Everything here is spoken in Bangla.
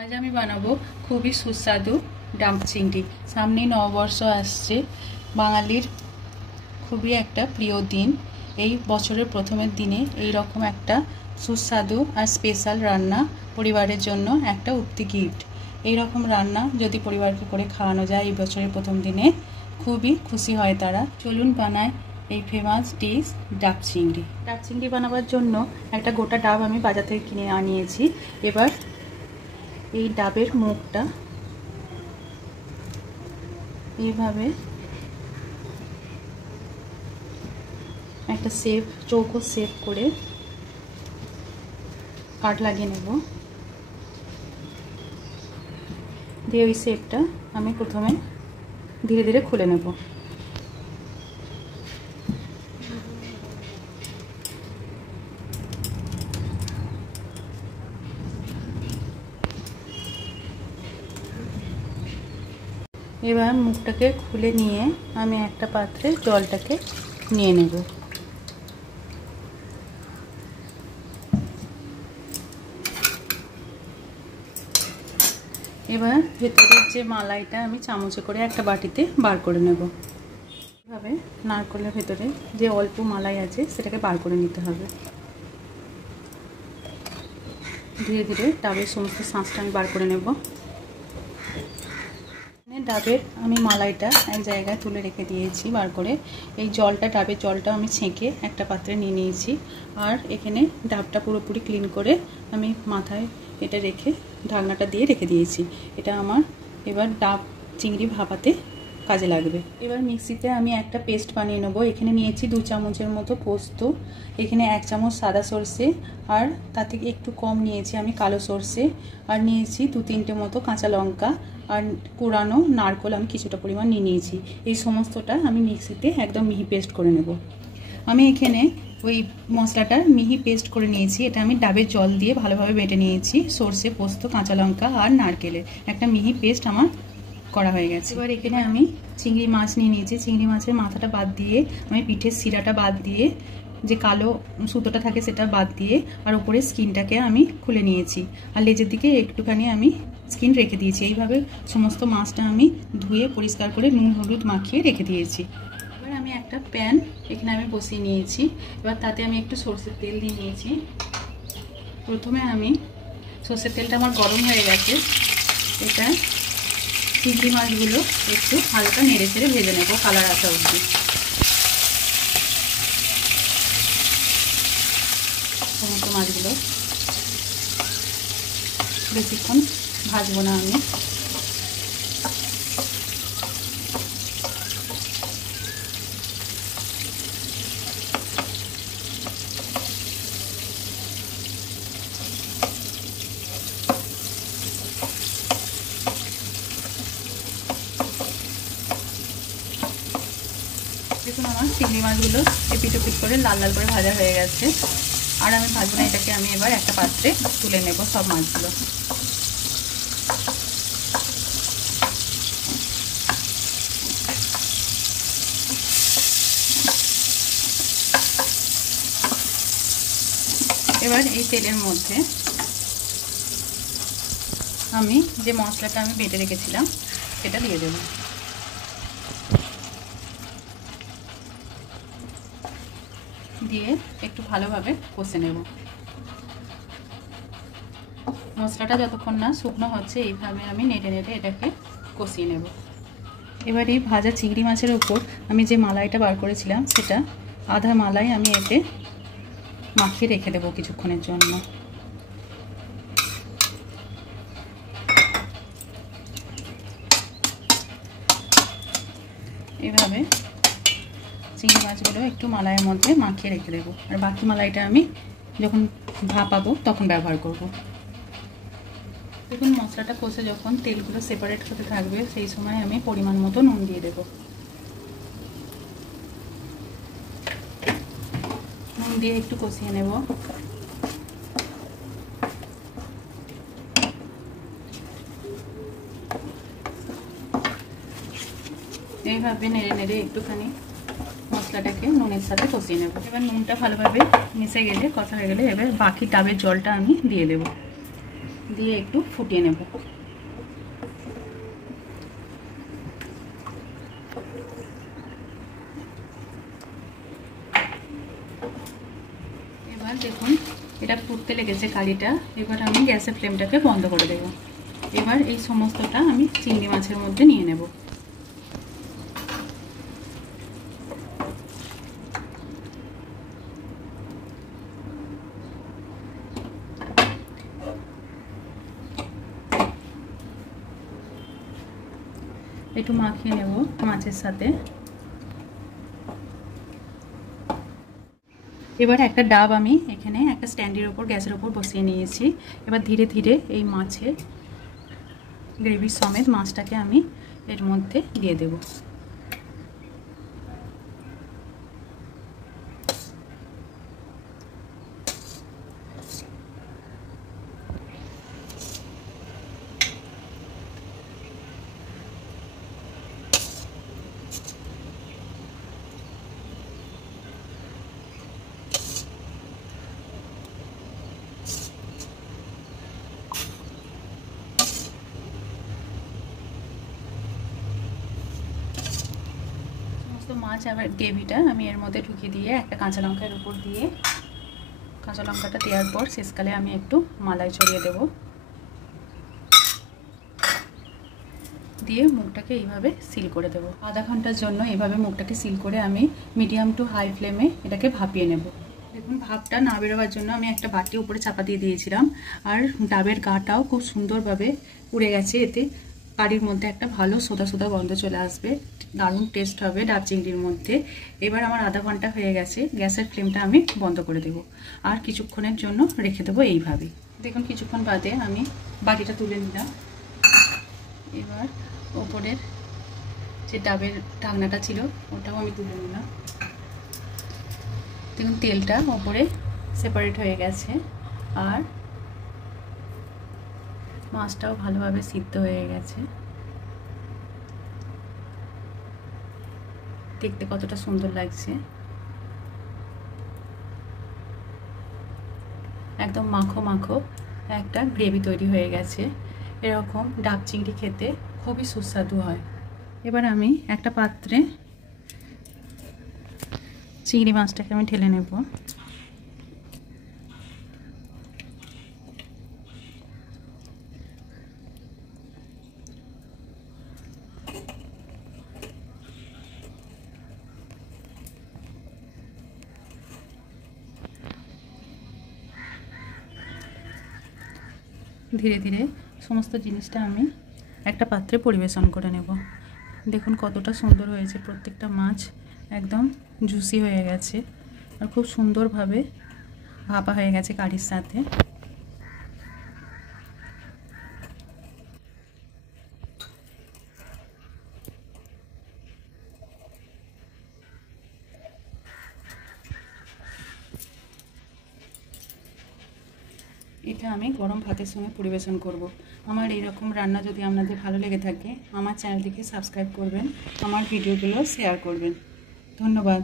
আজ আমি বানাবো খুবই সুস্বাদু ডাব চিংড়ি। সামনে নববর্ষ আসছে, বাঙালির খুবই একটা প্রিয় দিন। এই বছরের প্রথমের দিনে এই রকম একটা সুস্বাদু আর স্পেশাল রান্না পরিবারের জন্য একটা উঠতি গিফট। এই রকম রান্না যদি পরিবারকে করে খাওয়ানো যায় এই বছরের প্রথম দিনে, খুবই খুশি হয় তারা। চলুন বানায় এই ফেমাস ডিশ ডাব চিংড়ি। ডাব চিংড়ি বানাবার জন্য একটা গোটা ডাব আমি বাজার থেকে কিনে আনিয়েছি। এবার এই ডাবের মুখটা এইভাবে একটা চৌকো শেপ করে কাট লাগিয়ে নেব। দিয়ে ওই শেপটা আমি প্রথমে ধীরে ধীরে খুলে নেব। এবার মুখটাকে খুলে নিয়ে আমি একটা পাত্রে জলটাকে নিয়ে নেব। এবার ভেতরের যে মালাইটা আমি চামচে করে একটা বাটিতে বার করে নেব। এভাবে নারকেলের ভেতরে যে অল্প মালাই আছে সেটাকে বার করে নিতে হবে। ধীরে ধীরে ডাবের সমস্ত শাঁসটা আমি বার করে নেব। ডাবের আমি মালাইটা এক জায়গায় তুলে রেখে দিয়েছি বার করে। এই ডাবের জলটা আমি ছেঁকে একটা পাত্রে নিয়ে নিয়েছি। আর এখানে ডাবটা পুরোপুরি ক্লিন করে আমি মাথায় এটা রেখে ঢাকনাটা দিয়ে রেখে দিয়েছি। এটা আমার এবার ডাব চিংড়ি ভাপাতে কাজে লাগবে। এবার মিক্সিতে আমি একটা পেস্ট বানিয়ে নেবো। এখানে নিয়েছি 2 চামচের মতো পোস্ত, এখানে 1 চামচ সাদা সর্ষে, আর তার থেকে একটু কম নিয়েছি আমি কালো সর্ষে, আর নিয়েছি 2-3টে মতো কাঁচা লঙ্কা, আর কুড়ানো নারকেল আমি কিছুটা পরিমাণ নিয়েছি। এই সমস্তটা আমি মিক্সিতে একদম মিহি পেস্ট করে নেব। আমি এখানে ওই মশলাটার মিহি পেস্ট করে নিয়েছি। এটা আমি ডাবের জল দিয়ে ভালোভাবে বেটে নিয়েছি। সর্ষে, পোস্ত, কাঁচা লঙ্কা আর নারকেলের একটা মিহি পেস্ট আমার করা হয়ে গেছে। এবার এখানে আমি চিংড়ি মাছ নিয়ে নিয়েছি। চিংড়ি মাছের মাথাটা বাদ দিয়ে, আমি পিঠের শিরাটা বাদ দিয়ে, যে কালো সুতোটা থাকে সেটা বাদ দিয়ে, আর উপরে স্কিনটাকে আমি খুলে নিয়েছি, আর লেজের দিকে একটুখানি আমি স্কিন রেখে দিয়েছি। এইভাবে সমস্ত মাছটা আমি ধুয়ে পরিষ্কার করে নুন হলুদ মাখিয়ে রেখে দিয়েছি। এবার আমি একটা প্যান এখানে আমি বসিয়ে নিয়েছি। এবার তাতে আমি একটু সরষের তেল দিয়ে নিয়েছি। প্রথমে আমি সরষের তেলটা আমার গরম হয়ে গেছে। এটা চিংড়ি মাছগুলো একটু হালকা নেড়ে ছেড়ে ভেজে নেব কালার আসা অবধি। সমস্ত মাছগুলো বেশিক্ষণ ভাজবো না আমি। দেখুন আমার চিংড়ি মাছগুলো এপিট ওপিট করে লাল লাল করে ভাজা হয়ে গেছে। আর আমি ভাজবো না, এটাকে আমি এবার একটা পাত্রে তুলে নেব সব মাছগুলো। এবার এই তেলের মধ্যে আমি যে মশলাটা আমি বেটে রেখেছিলাম সেটা দিয়ে দেব। দিয়ে একটু ভালোভাবে কষে নেব। মশলাটা যতক্ষণ না শুকনো হচ্ছে এইভাবে আমি নেড়ে নেড়ে এটাকে কষিয়ে নেব। এবার এই ভাজা চিংড়ি মাছের উপর আমি যে মালাইটা বার করেছিলাম সেটা আধা মালাই আমি এতে মাখিয়ে রেখে দেবো কিছুক্ষণের জন্য। এভাবে চিংড়ি মাছগুলো একটু মালাইয়ের মধ্যে মাখিয়ে রেখে দেবো, আর বাকি মালাইটা আমি যখন ভাপাবো তখন ব্যবহার করব। দেখুন মশলাটা কষে যখন তেলগুলো সেপারেট হতে থাকবে সেই সময় আমি পরিমাণ মতো নুন দিয়ে দেবো। নুন দিয়ে একটু কষিয়ে নেব। এইভাবে নেড়ে নেড়ে একটুখানি মশলাটাকে নুনের সাথে কষিয়ে নেব। এবার নুনটা ভালোভাবে মিশে গেলে, কষা হয়ে গেলে, এবার বাকি ডাবের জলটা আমি দিয়ে দেব। দিয়ে একটু ফুটিয়ে নেব। এবার দেখুন এটা ফুটতে লেগেছে কালিটা। এবার আমি গ্যাসের ফ্লেমটাকে বন্ধ করে দেব। এবার এই সমস্তটা আমি চিংড়ি মাছের মধ্যে নিয়ে নেব। একটু মাখিয়ে নেব মাছের সাথে। এবার একটা ডাব আমি এখানে একটা স্ট্যান্ডের ওপর গ্যাসের ওপর বসিয়ে নিয়েছি। এবার ধীরে ধীরে এই মাছের গ্রেভি সমেত মাছটাকে আমি এর মধ্যে দিয়ে দেব। মাছ আবার গ্রেভিটা আমি এর মধ্যে ঢুকিয়ে দিয়ে একটা কাঁচা লঙ্কার উপর দিয়ে, কাঁচা লঙ্কাটা দেওয়ার পর শেষকালে আমি একটু মালাই ছড়িয়ে দেব, দিয়ে মুখটাকে এইভাবে সিল করে দেব। আধা ঘন্টার জন্য এইভাবে মুখটাকে সিল করে আমি মিডিয়াম টু হাই ফ্লেমে এটাকে ভাপিয়ে নেব। দেখুন ভাপটা না বেরোবার জন্য আমি একটা বাটি উপরে চাপা দিয়ে দিয়েছিলাম, আর ডাবের গাটাও খুব সুন্দরভাবে উড়ে গেছে। এতে কারির মধ্যে একটা ভালো সোদা সোদা গন্ধ চলে আসবে, দারুণ টেস্ট হবে ডাব চিংড়ির মধ্যে। এবার আমার আধা ঘন্টা হয়ে গেছে, গ্যাসের ফ্লেমটা আমি বন্ধ করে দেব আর কিছুক্ষণের জন্য রেখে দেবো এইভাবে। দেখুন কিছুক্ষণ বাদে আমি বাটিটা তুলে নিলাম। এবার ওপরের যে ডাবের ঢাকনাটা ছিল ওটাও আমি তুলে নিলাম। দেখুন তেলটা ওপরে সেপারেট হয়ে গেছে আর মাছটাও ভালোভাবে সিদ্ধ হয়ে গেছে। দেখতে কতটা সুন্দর লাগছে, একদম মাখো মাখো একটা গ্রেভি তৈরি হয়ে গেছে। এরকম ডাব চিংড়ি খেতে খুবই সুস্বাদু হয়। এবার আমি একটা পাত্রে চিংড়ি মাছটাকে আমি ঢেলে নেব। ধীরে ধীরে সমস্ত জিনিসটা আমি একটা পাত্রে পরিবেশন করে নেব। দেখুন কতটা সুন্দর হয়েছে, প্রত্যেকটা মাছ একদম জুসি হয়ে গেছে আর খুব সুন্দরভাবে ভাপা হয়ে গেছে কারির সাথে। এটা আমি গরম ভাতের সঙ্গে পরিবেশন করব। আমার এইরকম রান্না যদি আপনাদের ভালো লেগে থাকে আমার চ্যানেলটিকে সাবস্ক্রাইব করবেন, আমার ভিডিওগুলো শেয়ার করবেন। ধন্যবাদ।